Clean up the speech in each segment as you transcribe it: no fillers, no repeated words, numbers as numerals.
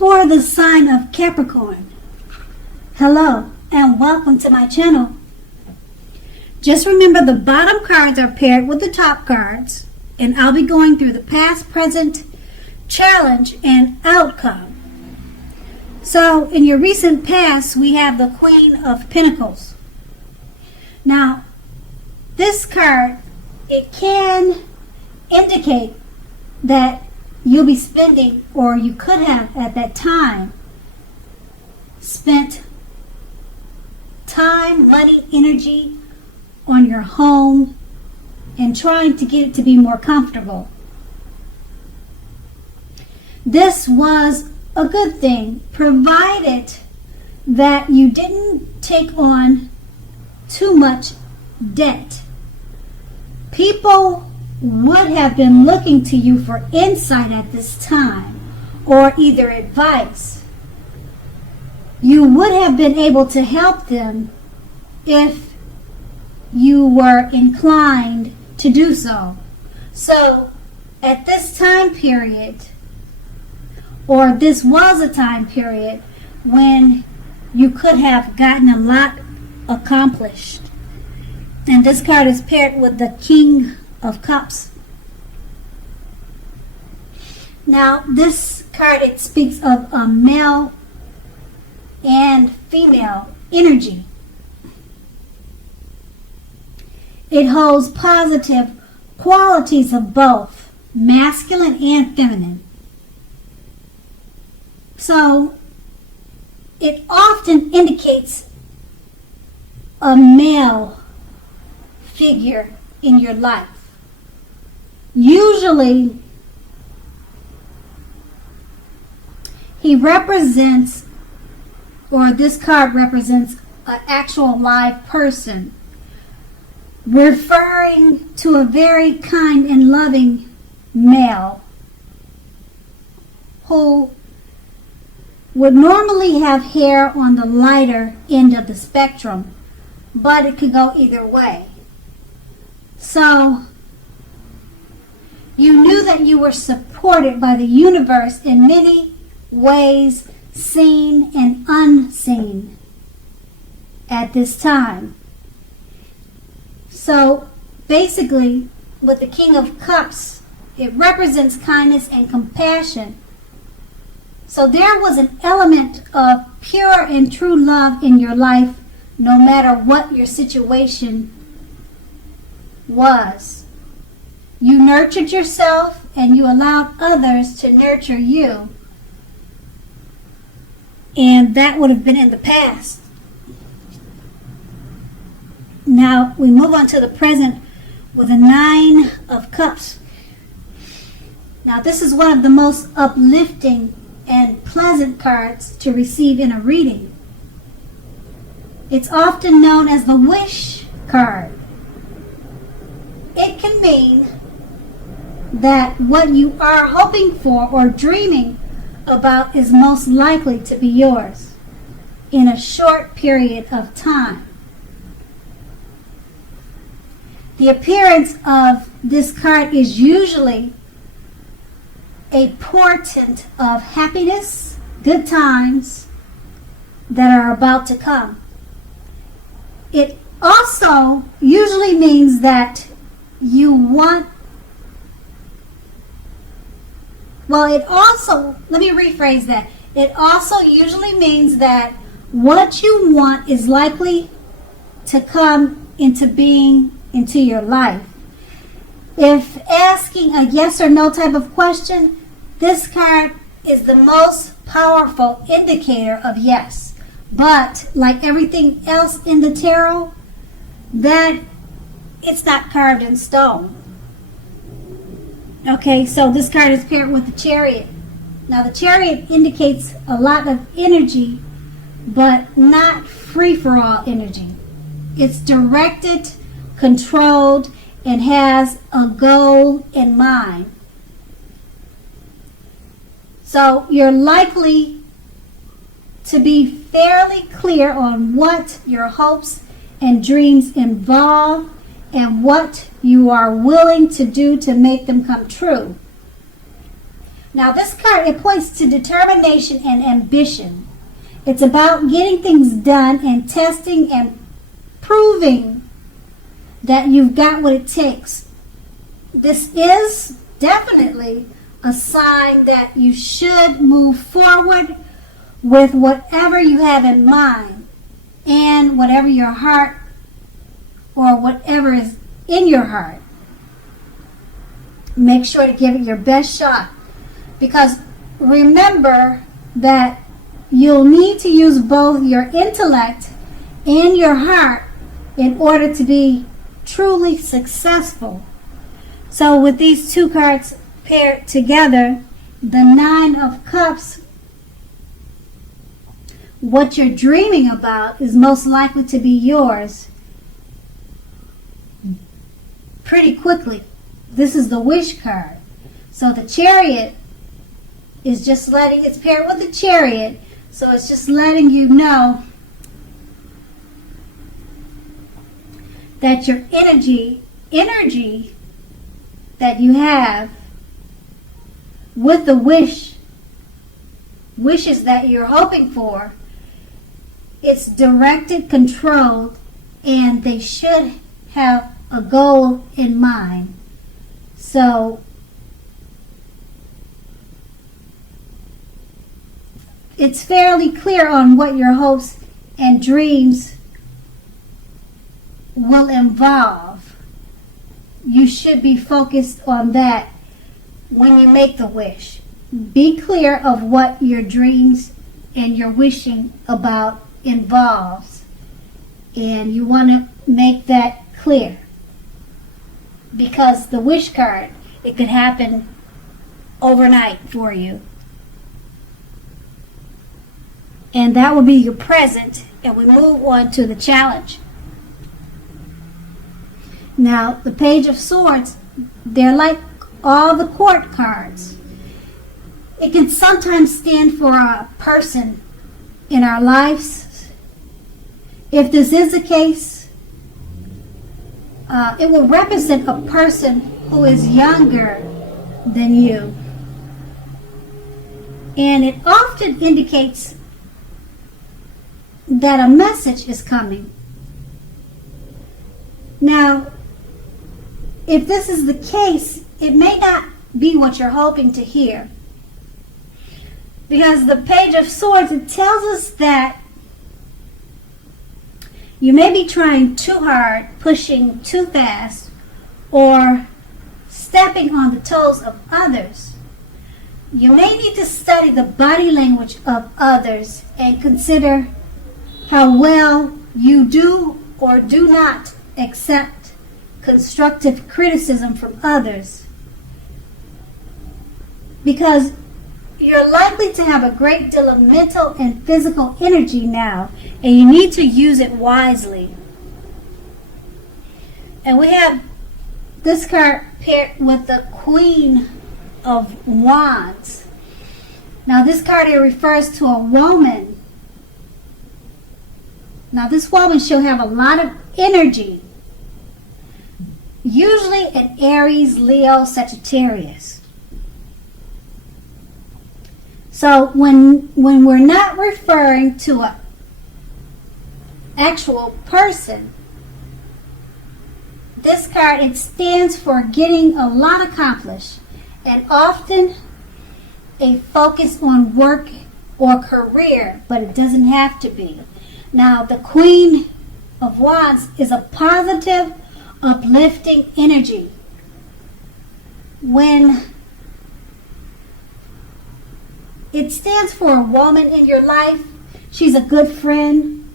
for the sign of Capricorn. Hello and welcome to my channel. Just remember the bottom cards are paired with the top cards, and I'll be going through the past, present, challenge, and outcome. So in your recent past, we have the Queen of Pentacles. Now, this card, it can indicate that you'll be spending, or you could have at that time, spent time, money, energy on your home and trying to get it to be more comfortable. This was a good thing, provided that you didn't take on too much debt. People would have been looking to you for insight at this time, or either advice. You would have been able to help them if you were inclined to do so. So at this time period, or this was a time period when you could have gotten a lot accomplished. And this card is paired with the King of Cups. Now, this card, it speaks of a male and female energy. It holds positive qualities of both masculine and feminine. So, it often indicates a male figure in your life. Usually, he represents, or this card represents, an actual live person, referring to a very kind and loving male who would normally have hair on the lighter end of the spectrum, but it could go either way. So, you knew that you were supported by the universe in many ways, seen and unseen, at this time. So, basically, with the King of Cups, it represents kindness and compassion. So there was an element of pure and true love in your life, no matter what your situation was. You nurtured yourself and you allowed others to nurture you. And that would have been in the past. Now we move on to the present with a 9 of Cups. Now this is one of the most uplifting and pleasant cards to receive in a reading. It's often known as the wish card. It can mean that what you are hoping for or dreaming about is most likely to be yours in a short period of time. The appearance of this card is usually a portent of happiness, good times that are about to come. It also usually means that you want, let me rephrase that. It also usually means that what you want is likely to come into being into your life. If asking a yes or no type of question, this card is the most powerful indicator of yes. But like everything else in the tarot, that it's not carved in stone. Okay, so this card is paired with the Chariot. Now the Chariot indicates a lot of energy, but not free-for-all energy. It's directed, controlled, and has a goal in mind. So you're likely to be fairly clear on what your hopes and dreams involve and what you are willing to do to make them come true. Now this card, it points to determination and ambition. It's about getting things done and testing and proving that you've got what it takes. This is definitely a sign that you should move forward with whatever you have in mind and whatever your heart or whatever is in your heart. Make sure to give it your best shot, because remember that you'll need to use both your intellect and your heart in order to be truly successful. So with these two cards paired together, the Nine of Cups, what you're dreaming about is most likely to be yours pretty quickly. This is the Wish card. So the Chariot is just letting, it's paired with the Chariot, so it's just letting you know that your energy that you have with the wishes that you're hoping for, it's directed, controlled, and they should have a goal in mind. So it's fairly clear on what your hopes and dreams will involve. You should be focused on that when you make the wish. Be clear of what your dreams and your wishing about involves, and you want to make that clear, because the Wish card, it could happen overnight for you. And that will be your present, and we move on to the challenge. Now, the Page of Swords, they're like all the court cards. It can sometimes stand for a person in our lives. If this is the case, it will represent a person who is younger than you. And it often indicates that a message is coming. Now, if this is the case, it may not be what you're hoping to hear. Because the Page of Swords, it tells us that you may be trying too hard, pushing too fast, or stepping on the toes of others. You may need to study the body language of others and consider how well you do or do not accept constructive criticism from others. Because you're likely to have a great deal of mental and physical energy now, and you need to use it wisely. And we have this card paired with the Queen of Wands. Now this card here refers to a woman. Now this woman, she'll have a lot of energy. Usually an Aries, Leo, Sagittarius. So when we're not referring to an actual person, this card, it stands for getting a lot accomplished, and often a focus on work or career, but it doesn't have to be. Now the Queen of Wands is a positive, uplifting energy. When it stands for a woman in your life, she's a good friend,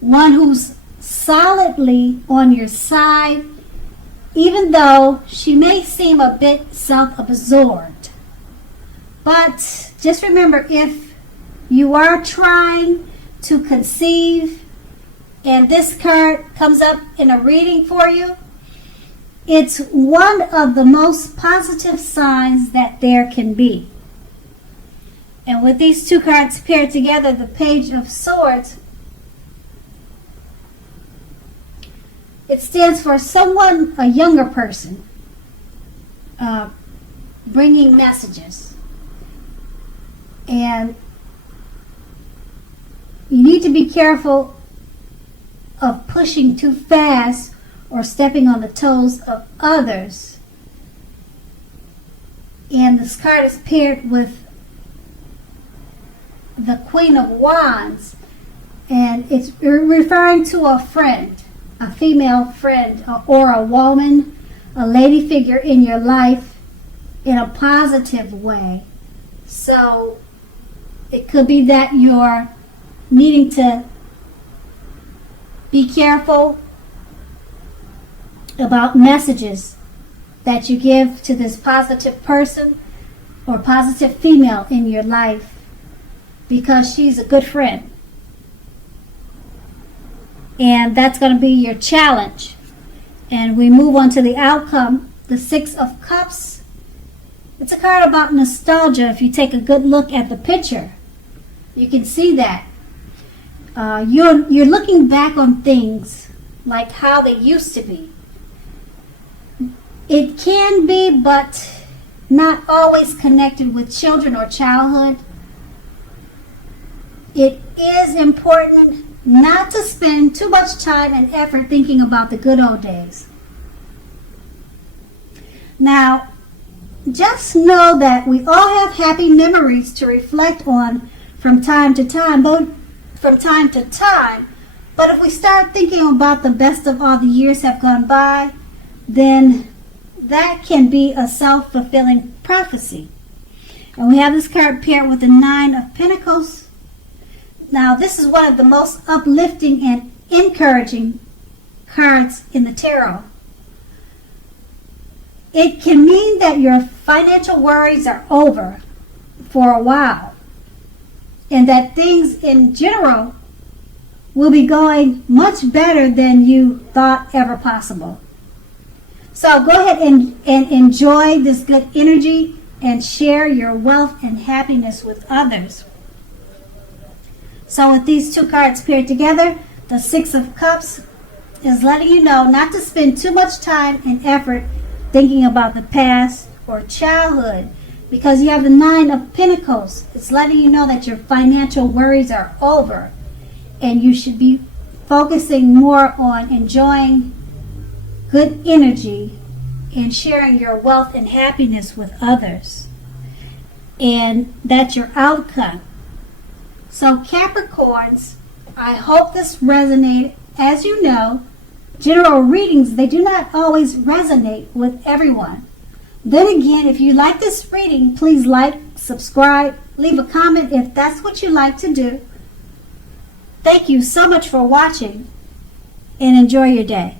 one who's solidly on your side, even though she may seem a bit self-absorbed. But just remember, if you are trying to conceive and this card comes up in a reading for you, it's one of the most positive signs that there can be. And with these two cards paired together, the Page of Swords, it stands for someone, a younger person. bringing messages. And you need to be careful of pushing too fast or stepping on the toes of others. And this card is paired with the Queen of Wands, and it's referring to a friend, a female friend, or a woman, a lady figure in your life in a positive way. So it could be that you're needing to be careful about messages that you give to this positive person or positive female in your life, because she's a good friend. And that's going to be your challenge. And we move on to the outcome, the Six of Cups. It's a card about nostalgia. If you take a good look at the picture, you can see that. You're looking back on things like how they used to be. It can be, but not always connected with children or childhood. It is important not to spend too much time and effort thinking about the good old days. Now, just know that we all have happy memories to reflect on from time to time, but if we start thinking about the best of all the years have gone by, then that can be a self-fulfilling prophecy. And we have this card paired with the Nine of Pentacles. Now, this is one of the most uplifting and encouraging cards in the tarot. It can mean that your financial worries are over for a while, and that things in general will be going much better than you thought ever possible. So go ahead and enjoy this good energy and share your wealth and happiness with others. So with these two cards paired together, the Six of Cups is letting you know not to spend too much time and effort thinking about the past or childhood, because you have the Nine of Pentacles. It's letting you know that your financial worries are over, and you should be focusing more on enjoying good energy and sharing your wealth and happiness with others. And that's your outcome. So Capricorns, I hope this resonated. As you know, general readings, they do not always resonate with everyone. Then again, if you like this reading, please like, subscribe, leave a comment if that's what you like to do. Thank you so much for watching, and enjoy your day.